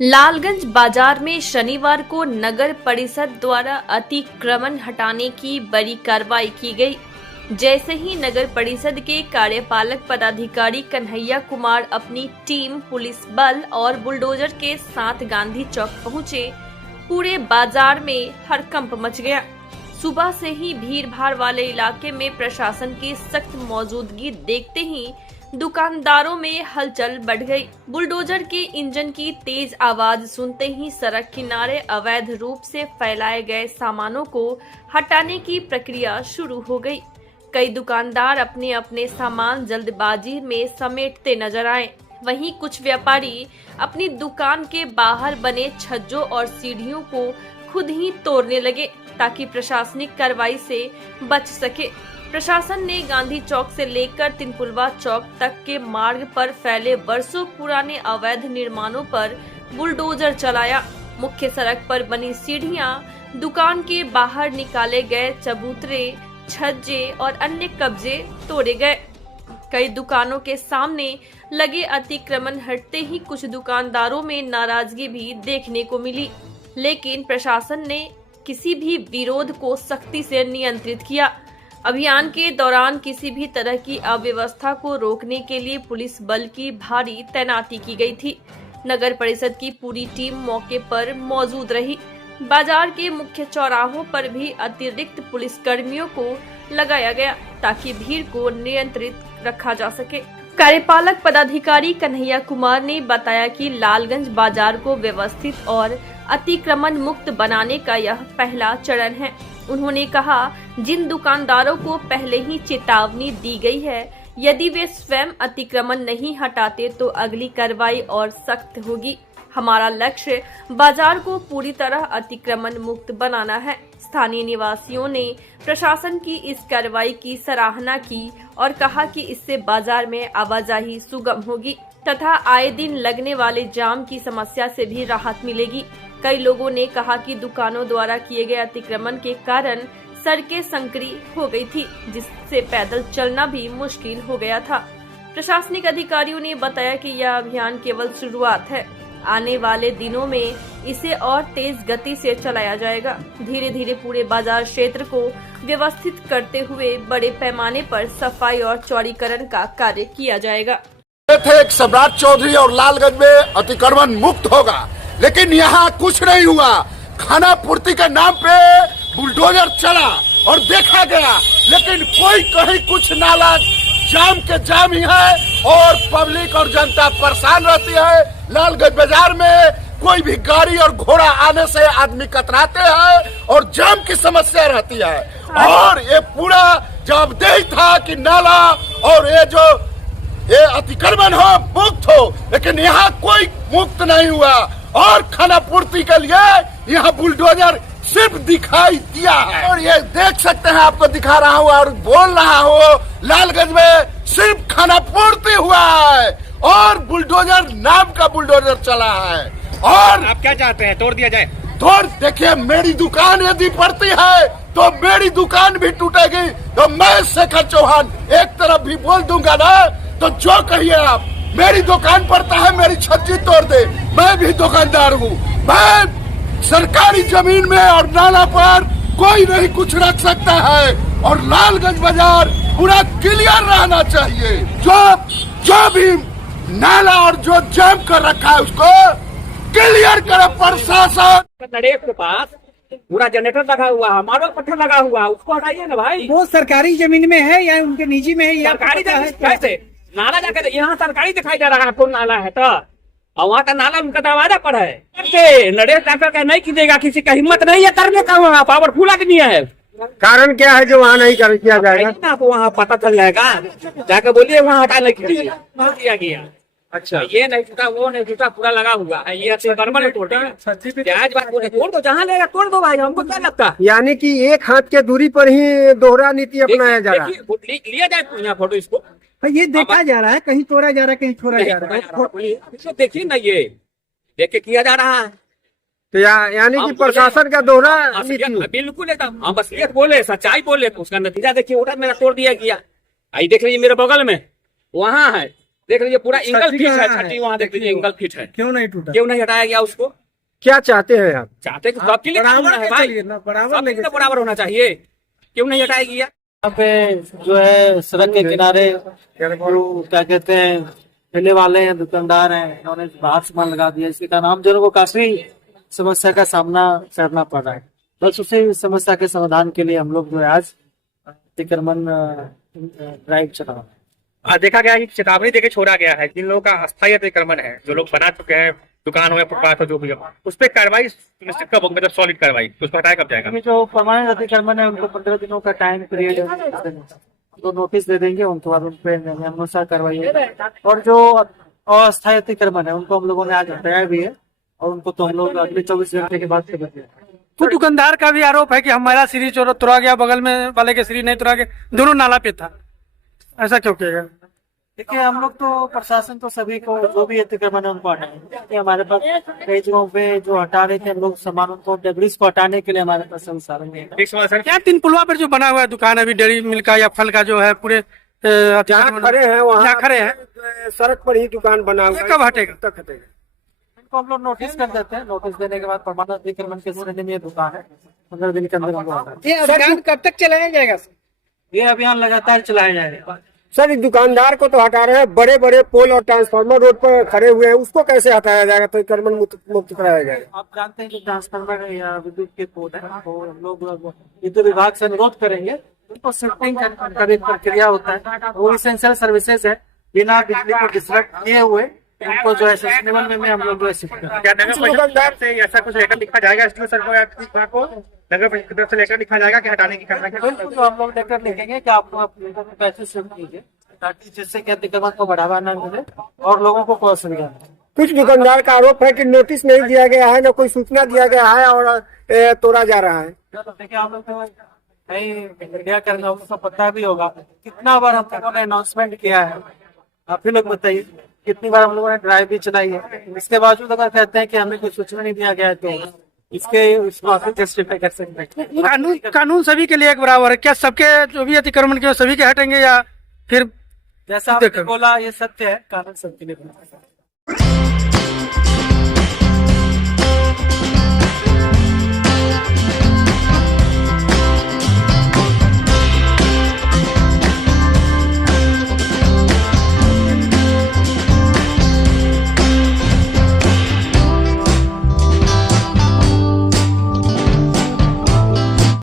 लालगंज बाजार में शनिवार को नगर परिषद द्वारा अतिक्रमण हटाने की बड़ी कार्रवाई की गई। जैसे ही नगर परिषद के कार्यपालक पदाधिकारी कन्हैया कुमार अपनी टीम, पुलिस बल और बुलडोजर के साथ गांधी चौक पहुंचे, पूरे बाजार में हड़कंप मच गया। सुबह से ही भीड़ भाड़ वाले इलाके में प्रशासन की सख्त मौजूदगी देखते ही दुकानदारों में हलचल बढ़ गई। बुलडोजर के इंजन की तेज आवाज सुनते ही सड़क किनारे अवैध रूप से फैलाए गए सामानों को हटाने की प्रक्रिया शुरू हो गई। कई दुकानदार अपने अपने सामान जल्दबाजी में समेटते नजर आए। वहीं कुछ व्यापारी अपनी दुकान के बाहर बने छज्जों और सीढ़ियों को खुद ही तोड़ने लगे ताकि प्रशासनिक कार्रवाई से बच सके। प्रशासन ने गांधी चौक से लेकर तिनपुलवा चौक तक के मार्ग पर फैले वर्षों पुराने अवैध निर्माणों पर बुलडोजर चलाया। मुख्य सड़क पर बनी सीढ़ियां, दुकान के बाहर निकाले गए चबूतरे, छज्जे और अन्य कब्जे तोड़े गए। कई दुकानों के सामने लगे अतिक्रमण हटते ही कुछ दुकानदारों में नाराजगी भी देखने को मिली, लेकिन प्रशासन ने किसी भी विरोध को सख्ती से नियंत्रित किया। अभियान के दौरान किसी भी तरह की अव्यवस्था को रोकने के लिए पुलिस बल की भारी तैनाती की गई थी। नगर परिषद की पूरी टीम मौके पर मौजूद रही। बाजार के मुख्य चौराहों पर भी अतिरिक्त पुलिस कर्मियों को लगाया गया ताकि भीड़ को नियंत्रित रखा जा सके। कार्यपालक पदाधिकारी कन्हैया कुमार ने बताया कि लालगंज बाजार को व्यवस्थित और अतिक्रमण मुक्त बनाने का यह पहला चरण है। उन्होंने कहा, जिन दुकानदारों को पहले ही चेतावनी दी गई है, यदि वे स्वयं अतिक्रमण नहीं हटाते तो अगली कार्रवाई और सख्त होगी। हमारा लक्ष्य बाजार को पूरी तरह अतिक्रमण मुक्त बनाना है। स्थानीय निवासियों ने प्रशासन की इस कार्रवाई की सराहना की और कहा कि इससे बाजार में आवाजाही सुगम होगी तथा आए दिन लगने वाले जाम की समस्या से भी राहत मिलेगी। कई लोगों ने कहा कि दुकानों द्वारा किए गए अतिक्रमण के कारण सड़कें संकरी हो गई थी, जिससे पैदल चलना भी मुश्किल हो गया था। प्रशासनिक अधिकारियों ने बताया कि यह अभियान केवल शुरुआत है। आने वाले दिनों में इसे और तेज गति से चलाया जाएगा। धीरे धीरे पूरे बाजार क्षेत्र को व्यवस्थित करते हुए बड़े पैमाने पर सफाई और चौड़ीकरण का कार्य किया जाएगा। थे सम्राट चौधरी और लालगंज में अतिक्रमण मुक्त होगा, लेकिन यहाँ कुछ नहीं हुआ। खाना पूर्ति के नाम पे बुलडोजर चला और देखा गया, लेकिन कोई कहीं कुछ नाला जाम के जाम ही है और पब्लिक और जनता परेशान रहती है। लालगंज बाजार में कोई भी गाड़ी और घोड़ा आने से आदमी कतराते हैं और जाम की समस्या रहती है। और ये पूरा जवाबदेही था कि नाला और ये अतिक्रमण हो, मुक्त हो, लेकिन यहाँ कोई मुक्त नहीं हुआ। और खाना पूर्ति के लिए यहाँ बुलडोजर सिर्फ दिखाई दिया है। और ये देख सकते हैं, आपको दिखा रहा हूँ और बोल रहा हूँ, लालगंज में सिर्फ खाना पूर्ति हुआ है और बुलडोजर नाम का बुलडोजर चला है। और आप क्या चाहते हैं, तोड़ दिया जाए? तोड़, देखिए मेरी दुकान यदि पड़ती है तो मेरी दुकान भी टूटेगी। तो मैं शेखर चौहान एक तरफ भी बोल दूंगा ना, तो जो कहिए आप, मेरी दुकान पड़ता है, मेरी छज्जी तोड़ दे। मैं भी दुकानदार हूँ। मैं सरकारी जमीन में और नाला पर कोई नहीं कुछ रख सकता है और लालगंज बाजार पूरा क्लियर रहना चाहिए। जो भी नाला और जो जाम कर रखा है उसको क्लियर करे प्रशासन। नरेश के पास पूरा जनरेटर लगा हुआ है, मार्बल पत्थर लगा हुआ है, उसको हटाइए ना भाई। वो सरकारी जमीन में है या उनके निजी में है? या सरकारी जमीन कैसे? नाला जाकर यहाँ सरकारी दिखाई दे रहा है, कौन नाला है तो? और वहाँ का नाला उनका दरवाजा पर है। नरेश डॉक्टर का नहीं कीजिएगा, किसी का हिम्मत नहीं है करने का। वहाँ पावरफुल आदमी है। कारण क्या है जो वहाँ नहीं किया जाएगा? आपको वहाँ पता चल जाएगा, जाकर बोलिए वहाँ हटाने के लिए किया गया। अच्छा, ये नहीं टूटा, वो नहीं टूटा, पूरा लगा हुआ है। ये अतिक्रमण तोड़ दो, जहाँ लेगा तोड़ दो भाई, हमको क्या लगता? यानी कि एक हाथ के दूरी पर ही दोहरा नीति अपनाया जा रहा है। लिया जाए यहाँ फोटो, इसको ये देखा जा रहा है, कहीं तोड़ा जा रहा है, कहीं छोड़ा जा रहा है। देखिए ना, ये देख के किया जा रहा है। तो यानी कि प्रशासन का दोहरा नीति। बिल्कुल एकदम हम असलियत बोले, सच्चाई बोले तो उसका नतीजा देखिए। उधर मेरा तोड़ दिया गया, आई देख लीजिए मेरे बगल में, वहाँ है देख लीजिए पूरा एंगल छतरी फिट है, कहाँ है? छठी वहाँ देख लीजिए एंगल फिट है, क्यों नहीं टूटा? क्यों नहीं हटाया गया उसको? क्या चाहते हैं आप? चाहते कि सबके लिए काम बराबर होना है के भाई, चलिए ना, बराबर सबके लेके लिए बराबर होना चाहिए, क्यों नहीं हटाया गया? यहाँ पे जो है सड़क के किनारे जो क्या कहते हैं ठेले वाले हैं, दुकानदार हैं, इन्होंने बाहर सामान लगा दिया, इसके कारण आमजनों को काफी समस्या का सामना करना पड़ रहा है। बस उसी समस्या के समाधान के लिए हम लोग जो है आज अतिक्रमण ड्राइव चला रहे हैं। देखा गया है कि चेतावनी देके छोड़ा गया है जिन लोगों का अस्थायी अतिक्रमण है, जो लोग बना चुके हैं दुकान हो या फुटपाथ हो जो भी हो, उस पर कार्रवाई सुनिश्चित कब होगी, मतलब सॉलिड कार्रवाई तो उस पर हटाया कब जाएगा? अभी जो परमानेंट अतिक्रमण है उनको 15 दिनों का टाइम पीरियड है, तो नोटिस दे देंगे, उनके बाद उन पे अनुसार कार्रवाई होगी। और जो अस्थायी अतिक्रमण है उनको हम लोगों ने आज हटाया भी है और उनको तो हम लोग अगले 24 घंटे के बाद करेंगे। कुछ दुकानदार का भी आरोप है कि हमारा सीढ़ी तुरा गया, बगल में वाले के सीढ़ी नहीं तुरा गया, दोनों नाला पे था, ऐसा क्यों किया गया? देखिए हम लोग तो प्रशासन तो सभी को जो भी अतिक्रमण है उनको हटाएंगे। हमारे पास कई जगहों पे जो हटा रहे थे हम लोग सामान, उनको डेब्रिस को हटाने के लिए हमारे पास संसाधन है। एक सवाल सर, क्या तीन पुलवा पर जो बना हुआ है दुकान अभी डेयरी मिल्क का या फल का जो है पूरे जहाँ खड़े हैं वहाँ खड़े हैं, सड़क पर ही दुकान बना हुआ ये है, कब हटेगा? तक हटेगा। इनको हम लोग नोटिस कर देते हैं, नोटिस देने के बाद परमानेंट अतिक्रमण के श्रेणी में ये दुकान है, 15 दिन के अंदर हमको हटाना है। ये अभियान कब तक चलाया जाएगा? ये अभियान लगातार चलाया जाएगा। सर, इस दुकानदार को तो हटा रहे हैं, बड़े बड़े पोल और ट्रांसफार्मर रोड पर खड़े हुए हैं, उसको कैसे हटाया जाएगा, तो अतिक्रमण मुक्त कराया जाएगा? आप जानते हैं कि ट्रांसफार्मर या विद्युत के पोल है, तो हम लोग विद्युत विभाग से अनुरोध करेंगे, उनको शिफ्टिंग का एक प्रक्रिया होता है, वो इसेंशियल सर्विसेज है, बिना बिजली को डिस्ट्रक्ट किए हुए उनको जो है सस्टेनेबल में हम लोग जो है शिफ्ट करें। क्या नगर परिषद से ऐसा कुछ लेकर लिखा जाएगा एसडीओ सर को या किसी विभाग को, नगर परिषद की तरफ से लेकर लिखा जाएगा कि हटाने की कार्रवाई करें? बिल्कुल, जो हम लोग लेकर लिखेंगे कि आप अपने पैसे शिफ्ट कीजिए, ताकि जिससे कि अतिक्रमण को बढ़ावा न मिले और लोगों को कोई असुविधा नहीं। कुछ दुकानदार का आरोप है कि नोटिस नहीं दिया गया है, न कोई सूचना दिया गया है और तोड़ा जा रहा है। देखिए हम लोग तो कहीं मीडिया करना लोगों को पता भी होगा, कितना बार हम लोगों ने अनाउंसमेंट किया है, आप ही लोग बताइए कितनी बार हम लोगों ने ड्राइव भी चलाई है, इसके बावजूद अगर कहते हैं कि हमें कोई सूचना नहीं दिया गया है, तो इसको आप जस्टिफाई कर सकते हैं। कानून सभी के लिए एक बराबर है क्या? सबके जो भी अतिक्रमण के सभी के हटेंगे या फिर? जैसा आपने बोला ये सत्य है, कानून सबके लिए बराबर है।